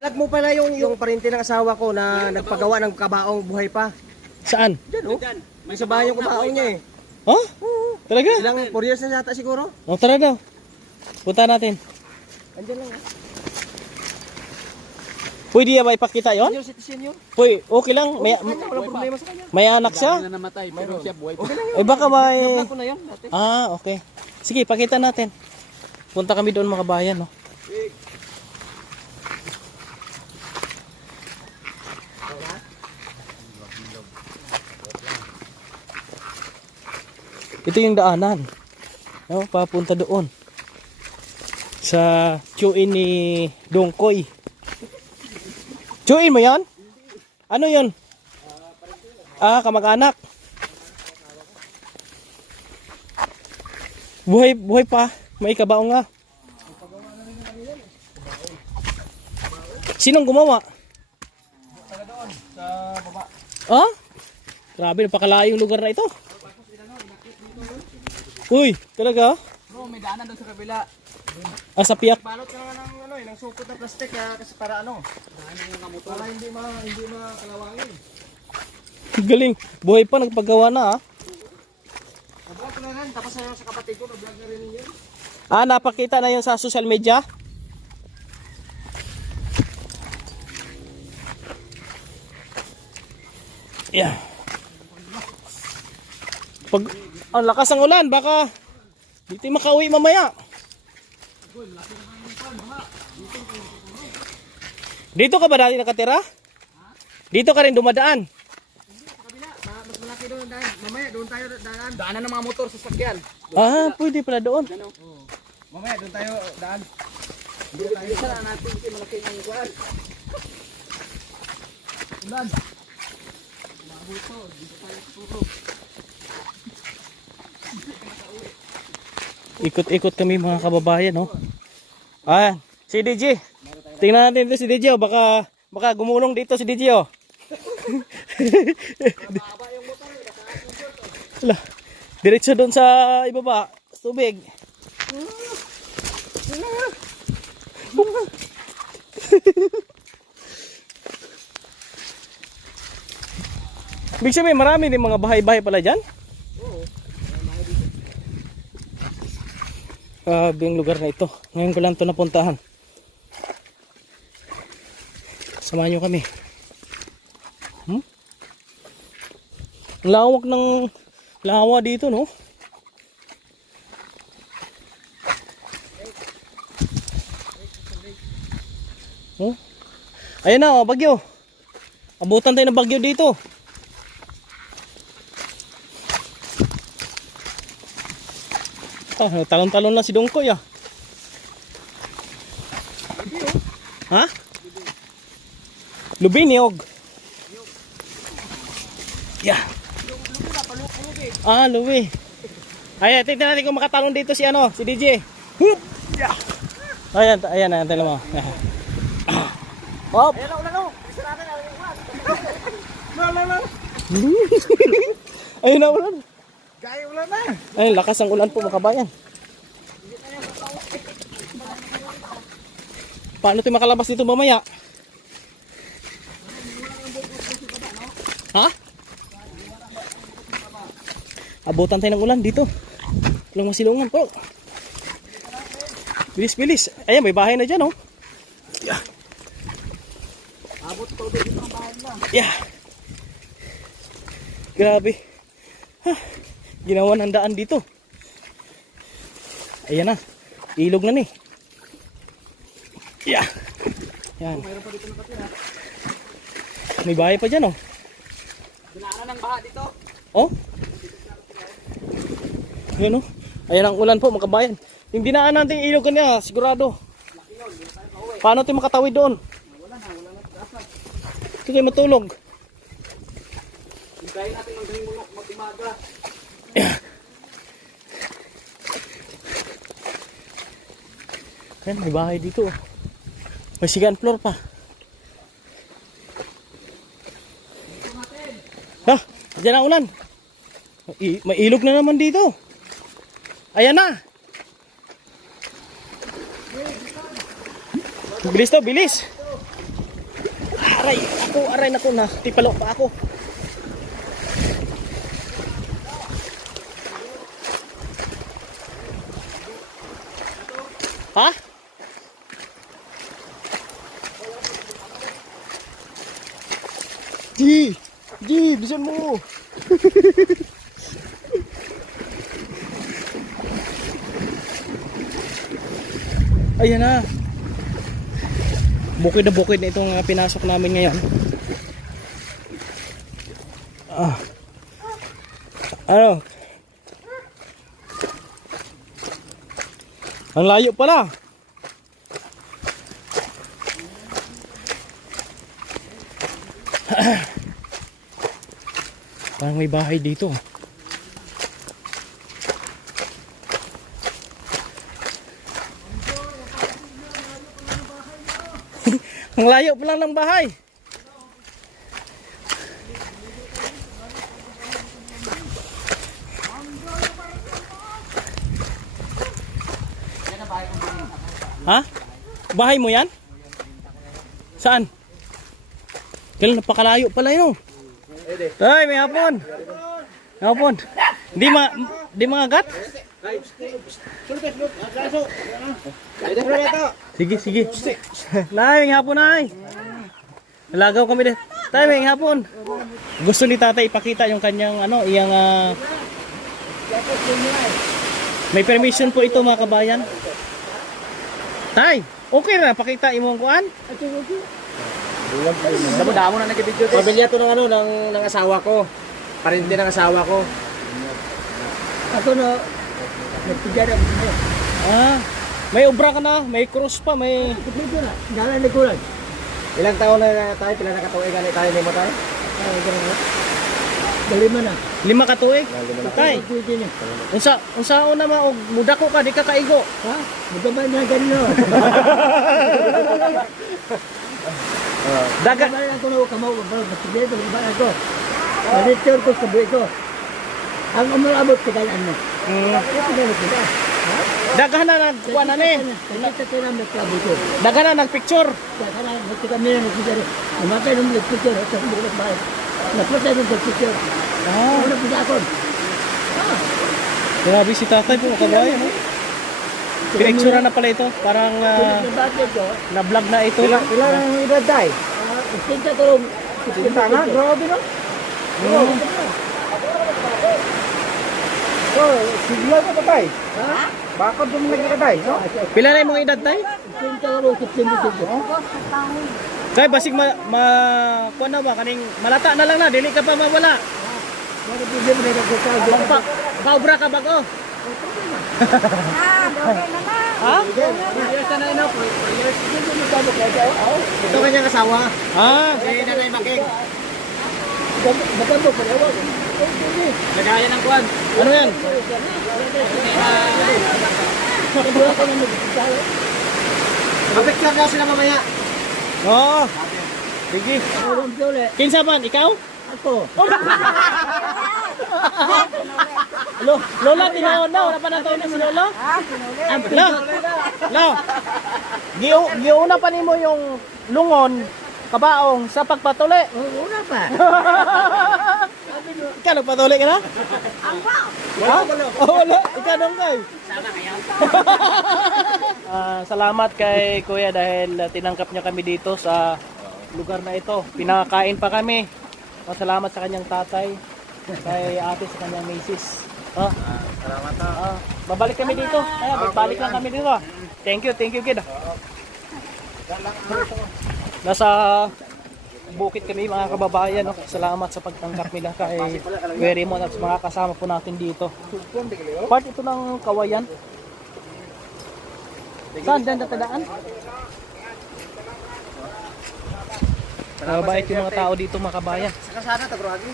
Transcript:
Vlog mo pala yung parente ng asawa ko na nagpagawa ng kabaong buhay pa. Saan? Diyan oh. May sa bahay yung kabaong niya eh. Oh? Talaga? Ilang 4 years na yata siguro. O tara daw. Punta natin. Andiyan lang oh. Pwede ba ipakita yon? Senior citizen yun. Pwede, okay lang. Walang problema sa kanya. May anak siya? na namatay, pero siya buhay pa. Okay lang yun. Eh baka may... Vlog ko na yun dati. Ah, okay. Sige, pakita natin. Punta kami doon mga bayan, no? Ito yung daanan. No, papunta doon. Sa tiyuin ni Dongkoy. Tiyuin mo yan? Ano yun? Ah, kamag-anak. Buhay pa. May kabaong nga. Sinong gumawa? Sa baba. Ah? Grabe, napakalayong lugar na ito. Uy, talaga? Bro, may daanan doon sa kabila. Ah, sa piyak. Balot ka ng ano eh, ng sukot na plastic kasi para ano? Para hindi makalawangin. Galing. Buhay pa, nagpagawa na ah. Vlog ko na rin, tapos sa kapatid ko, vlog na rin yun. Ah, napakita na yun sa social media. Yeah. Pag ang lakas ng ulan, baka dito makauwi mamaya. Dito ka ba dati nakatira? Dito ka rin dumadaan? Mas malaki doon daan. Mamaya doon tayo daan. Daanan ng mga motor sa sakyan. Ah, pwede pala doon. Mamaya doon tayo daan. Isa na natin kasi malaki ng kuwan. Ulan. Mabuto, dito tayo tutulog. Ikot-ikot kami mga kababayan, no? Ah, si DJ. Tingnan natin ito si DJ, oh. Baka gumulong dito si DJ, oh. Wala. Diretso doon sa ibaba, sa tubig. Ibig sabihin, marami din mga bahay-bahay pala dyan. Grabe yung lugar na ito. Ngayon ko lang ito napuntahan. Samahan nyo kami. Ang lawak ng lawa dito, no? Oh. Ayan na, oh, bagyo. Abutan tayo ng bagyo dito. Ah, talon-talon lang si Dongkoy ah. Ha? Lubi niyog. Yeah. Ah, lubi. Ayan, tignan natin kung makatalon dito si ano, si DJ. Hup! Yeah. Ayan, tignan mo. Hop. Ayan na ulan oh. Isa natin ang ulan. Ayun na ulan. Gaya ulan na. Ay, lakas ang ulan po mga kabayan. Paano tayo makalabas dito mamaya? Ha? Abutan tayo ng ulan dito. Walang masilungan po. Bilis-bilis. Ayan, may bahay na dyan, oh. Yeah. Abot to dito ng bahay na. Yeah. Grabe. Ha. Ginawa ng daan dito. Ayan na. Ilog na ni. Yeah. Yan. Mayroon pa dito nakatira. May bahay pa dyan, oh. Dinaanan ng baha dito. Oh. Yan, oh. Ayan ang ulan po, mga kabayan. Yung dinaan natin ilog kanina, sigurado. Paano tayo makatawid doon? Wala na pag-asa. Ito tayo matulog. Hintayin natin magaling mag-umaga. Yeah. Ayan, may bahay dito, oh. May second floor pa. Ha? Diyan ang ulan. May ilog na naman dito. Ayan na. Bilis to, bilis. Aray nako na. Tipalo pa ako. Ha? Ji, bisan mo. Ayan na. Bukid na itong pinasok namin ngayon. Ano? Ang layo pala. Parang may bahay dito. Ang layo pa lang ng bahay. Ha? Bahay mo yan? Saan? Kailan napakalayo pala yun. Ay, may hapon. Hapon. Di mga gat? Sige. Nay, may hapon nay. Nalagaw kami din. Tay, may hapon. Gusto ni tatay ipakita yung kanyang iyang may permission po ito mga kabayan. Tay, okay na pakita imong kuan? Damo na nag-video. Pamilya to ng asawa ko. Parente ng asawa ko. Ako na, nagpigyan ako. May obra ka na, may cross pa, may... Dito na, galang nagkulang. Ilang taon na tayo, pila na katuig ganit tayo ni mo tayo? Dalima na. 5 katuig. Tay, Pwede niya. unsaon na og mudako ka di ka kaigo. Ha? Magkabay na ganun. Daga Magkabay ako na kamaw. Magkabay ako. Malitur ko sa buhay ko. Ang umulabot sa galaan mo. Ito ganun sila. daghan na nagkuan na ni. Nakita ko na magkabi ko. Daghan na nagpicture. Kaya na, nakita kami na nagpicture. Umatay nung nagpicture. Ito ang bulat bahay. Napatay nung nagpicture. Ano pisa ako? Grabe si tatay po kabayan. Pinicture na pala ito. Parang Bakit ko? na-vlog na ito. Ilang ang edad tayo? Istinta ko. Sinta na? Grabe no? So, sigla ka pa tayo? Ha? Bakit doon nagkakatay? No? Pila na yung mga edad tay? Istinta ko. Istinta. Tay basig kuan na ba kaning malata na lang na dili ka pa mawala. Bakit hindi mo nagkakasabi? Kaobra ka bago. Ha? Ito kanyang asawa. Ah, Si Nanay Making. Magkano ko na wag. Nagaya ng kwan. ano yan? Mapicture daw sila mamaya. Oo. Sige. Awang dole. Kinsa man ikaw? Ako. Lola tinawon daw, wala pa nataon na si Lola? Lo. Giuna pa nimo yung lungon kabaong sa pagpatuli. Una pa. Ikaw nagpatuli ka na? Ha? Wala. Ikaw nung kay. Salamat kay Kuya dahil tinangkap niya kami dito sa lugar na ito. Pinakain pa kami. Salamat sa kanyang tatay, kay ate sa kanyang misis. Salamat ha. Babalik kami dito. Balik lang kami dito. Thank you kid. Nasa bukid kami mga kababayan. No? Salamat sa pagtangkap nila kay Kuya Raymond at sa mga kasama po natin dito. Part ito ng Kawayan. Saan dyan natadaan? Mabait yung mga tao dito mga kabayan. Sa kasana, tagragi.